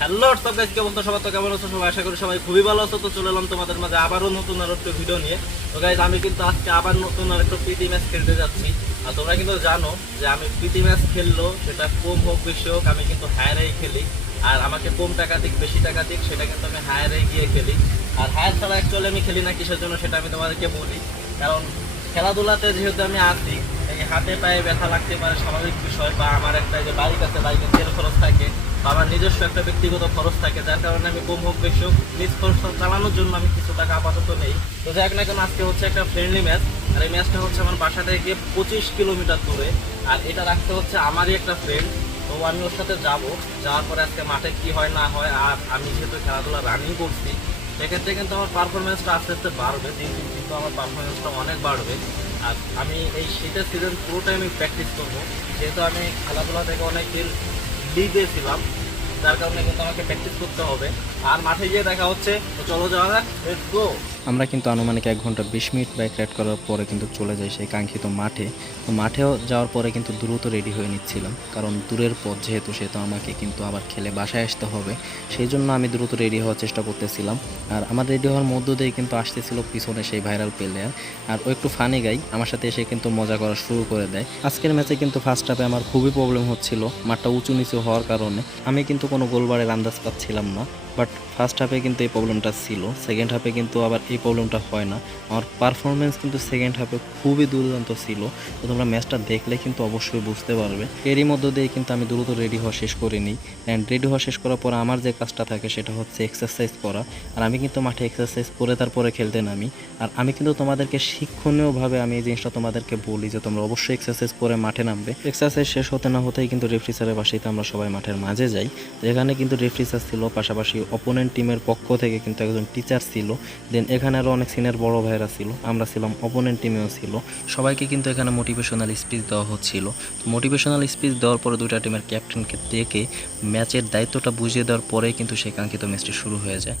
Hello WhatsApp guys, কি অবস্থা সবার? তো কেমন আছো সবাই? আশা করি সবাই খুবই ভালো আছো। তো চলে এলাম তোমাদের মাঝে আবারও নতুন আর একটা ভিডিও নিয়ে। তো গাইস, আমি কিন্তু আজকে আবার নতুন আর একটা প্রীতি ম্যাচ খেলতে যাচ্ছি। আর তোমরা কিন্তু জানো যে আমি প্রীতি ম্যাচ খেললো সেটা কম হোক বেশি হোক, আমি কিন্তু হায়ারেই খেলি। আর আমাকে কম টাকা দিক বেশি টাকা দিক, সেটা কিন্তু আমি হায়ারে গিয়ে খেলি। আর হায়ার ছাড়া অ্যাকচুয়ালি আমি খেলি না। কিসের জন্য সেটা আমি তোমাদেরকে বলি। কারণ খেলাধুলাতে যেহেতু আমি আছি, এই হাতে পায়ে ব্যথা লাগতে পারে, স্বাভাবিক বিষয়। বা আমার একটা যে বাইক আছে, বাইকের তেল খরচ থাকে, বা আমার নিজস্ব একটা ব্যক্তিগত খরচ থাকে, যার কারণে আমি কম হোক বেশি হোক নিজ খরচ চালানোর জন্য আমি কিছু টাকা আপাতত নেই। তো যাই হোক না কেন, আজকে হচ্ছে একটা ফ্রেন্ডলি ম্যাচ। আর এই ম্যাচটা হচ্ছে আমার বাসা থেকে 25 কিলোমিটার দূরে। আর এটা রাখতে হচ্ছে আমারই একটা ফ্রেন্ড। তো আমি ওর সাথে যাবো, যাওয়ার পরে আজকে মাঠে কি হয় না হয়। আর আমি যেহেতু খেলাধুলা রানিং করছি, সেক্ষেত্রে কিন্তু আমার পারফরমেন্সটা আস্তে আস্তে বাড়বে। দিন দিন কিন্তু আমার পারফরমেন্সটা অনেক বাড়বে। আর আমি এই শীতের সিজন পুরোটাই আমি প্র্যাকটিস করবো, যেহেতু আমি খেলাধুলা থেকে অনেক দিন লিগে ছিলাম, যার কারণে কিন্তু আমাকে প্র্যাকটিস করতে হবে। আর মাঠে গিয়ে দেখা হচ্ছে। তো চলো যাওয়া যাক, লেটস গো। আমরা কিন্তু আনুমানিক 1 ঘন্টা 20 মিনিট বাইক রাইড করার পরে কিন্তু চলে যাই সেই কাঙ্ক্ষিত মাঠে। তো মাঠেও যাওয়ার পরে কিন্তু দ্রুত রেডি হয়ে নিচ্ছিলাম, কারণ দূরের পথ যেহেতু, সেহেতু আমাকে কিন্তু আবার খেলে বাসায় আসতে হবে। সেই জন্য আমি দ্রুত রেডি হওয়ার চেষ্টা করতেছিলাম। আর আমার রেডি হওয়ার মধ্য দিয়ে কিন্তু আসতেছিল পিছনে সেই ভাইরাল প্লেয়ার। আর ও একটু ফানি গাই, আমার সাথে এসে কিন্তু মজা করা শুরু করে দেয়। আজকের ম্যাচে কিন্তু ফার্স্ট হাফে আমার খুবই প্রবলেম হচ্ছিল, মাঠটা উঁচু নিচু হওয়ার কারণে আমি কিন্তু কোনো গোলবারের আন্দাজ পাচ্ছিলাম না। বাট ফার্স্ট হাফে কিন্তু এই প্রবলেমটা ছিল, সেকেন্ড হাফে কিন্তু আবার এই প্রবলেমটা হয় না। আমার পারফরমেন্স কিন্তু সেকেন্ড হাফে খুবই দুর্দান্ত ছিল। তো তোমরা ম্যাচটা দেখলে কিন্তু অবশ্যই বুঝতে পারবে। এরই মধ্য দিয়ে কিন্তু আমি দ্রুত রেডি হওয়া শেষ করে নিই। অ্যান্ড রেডি হওয়া শেষ করার পর আমার যে কাজটা থাকে সেটা হচ্ছে এক্সারসাইজ করা। আর আমি কিন্তু মাঠে এক্সারসাইজ করে তারপরে খেলতে নামি। আর আমি কিন্তু তোমাদেরকে শিক্ষণীয়ভাবে আমি এই জিনিসটা তোমাদেরকে বলি যে তোমরা অবশ্যই এক্সারসাইজ করে মাঠে নামবে। এক্সারসাইজ শেষ হতে না হতেই কিন্তু রেফারি স্যারের বাসায় আমরা সবাই মাঠের মাঝে যাই। যেখানে কিন্তু রেফারি স্যার ছিল, পাশাপাশি অপোনেন্ট টিমের পক্ষ থেকে কিন্তু একজন টিচার ছিল। দেন এখানে আরও অনেক সিনিয়র বড় ভাইরা ছিল, আমরা ছিলাম অপোনেন্ট টিমেও ছিল। সবাইকে কিন্তু এখানে মোটিভেশনাল স্পিচ দেওয়া হচ্ছিল। তো মোটিভেশনাল স্পিচ দেওয়ার পরে দুইটা টিমের ক্যাপ্টেনকে ডেকে ম্যাচের দায়িত্বটা বুঝিয়ে দেওয়ার পরেই কিন্তু সেই কাঙ্ক্ষিত ম্যাচটি শুরু হয়ে যায়।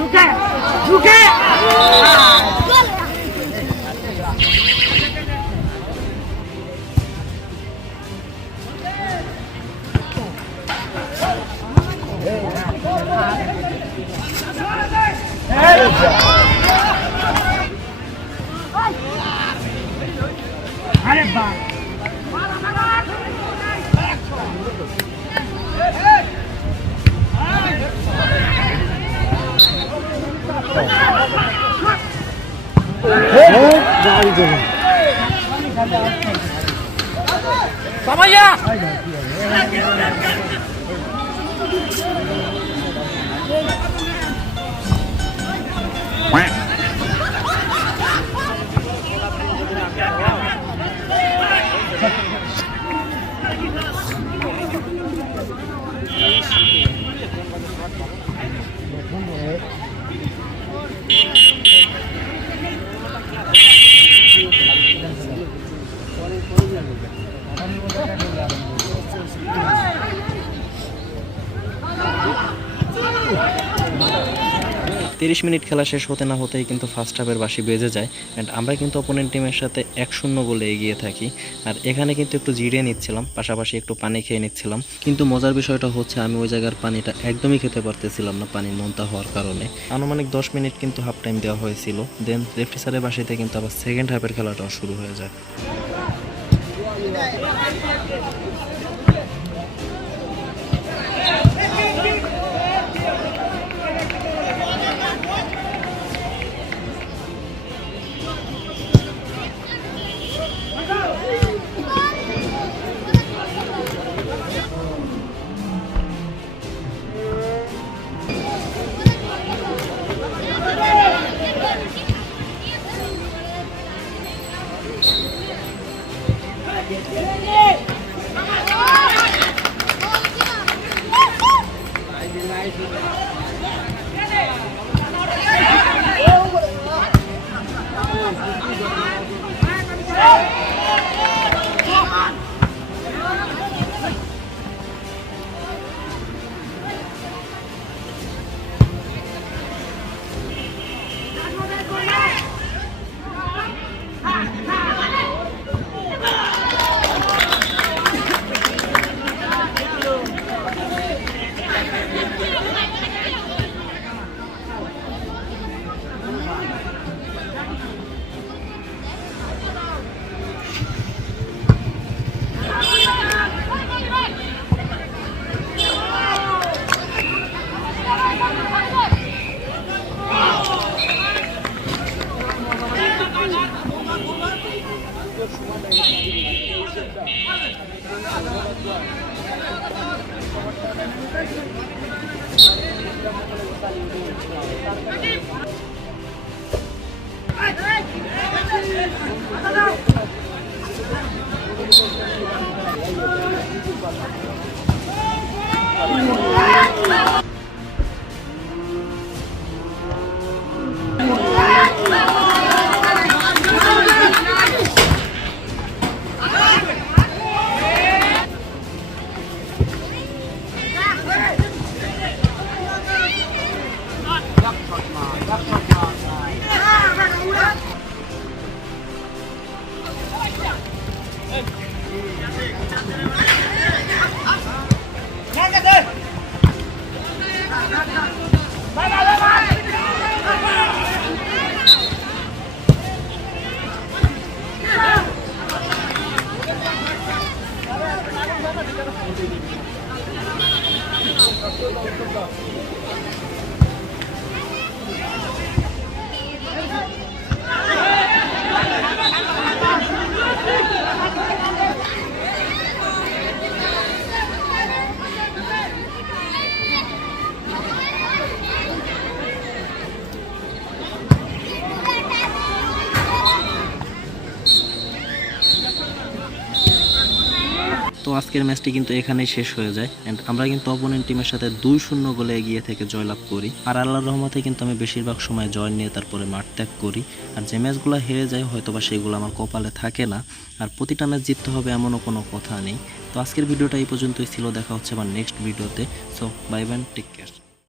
रुके रुके अरे बाप 30 মিনিট খেলা শেষ হতে না হতেই কিন্তু ফার্স্ট হাফের বাঁশি বেজে যায় অ্যান্ড আমরা কিন্তু অপোনেন্ট টিমের সাথে 1-0 গোলে এগিয়ে থাকি। আর এখানে কিন্তু একটু জিরিয়ে নিচ্ছিলাম, পাশাপাশি একটু পানি খেয়ে নিচ্ছিলাম। কিন্তু মজার বিষয়টা হচ্ছে আমি ওই জায়গার পানিটা একদমই খেতে পারতেছিলাম না, পানি নোনতা হওয়ার কারণে। আনুমানিক 10 মিনিট কিন্তু হাফ টাইম দেওয়া হয়েছিল, দেন রেফারি স্যারের বাঁশিতে কিন্তু আবার সেকেন্ড হাফের খেলাটাও শুরু হয়ে যায়। তো আজকের ম্যাচটি কিন্তু এখানেই শেষ হয়ে যায় অ্যান্ড আমরা কিন্তু অপোনেন্ট টিমের সাথে 2-0 গোলে এগিয়ে থেকে জয়লাভ করি। আর আল্লাহর রহমতে কিন্তু আমি বেশিরভাগ সময় জয় নিয়ে তারপরে মাঠ ত্যাগ করি। আর যে ম্যাচগুলো হেরে যায় হয়তোবা সেগুলো আমার কপালে থাকে না, আর প্রতিটা ম্যাচ জিততে হবে এমনও কোনো কথা নেই। তো আজকের ভিডিওটা এই পর্যন্তই ছিল, দেখা হচ্ছে আবার নেক্সট ভিডিওতে। So bye bye, take care.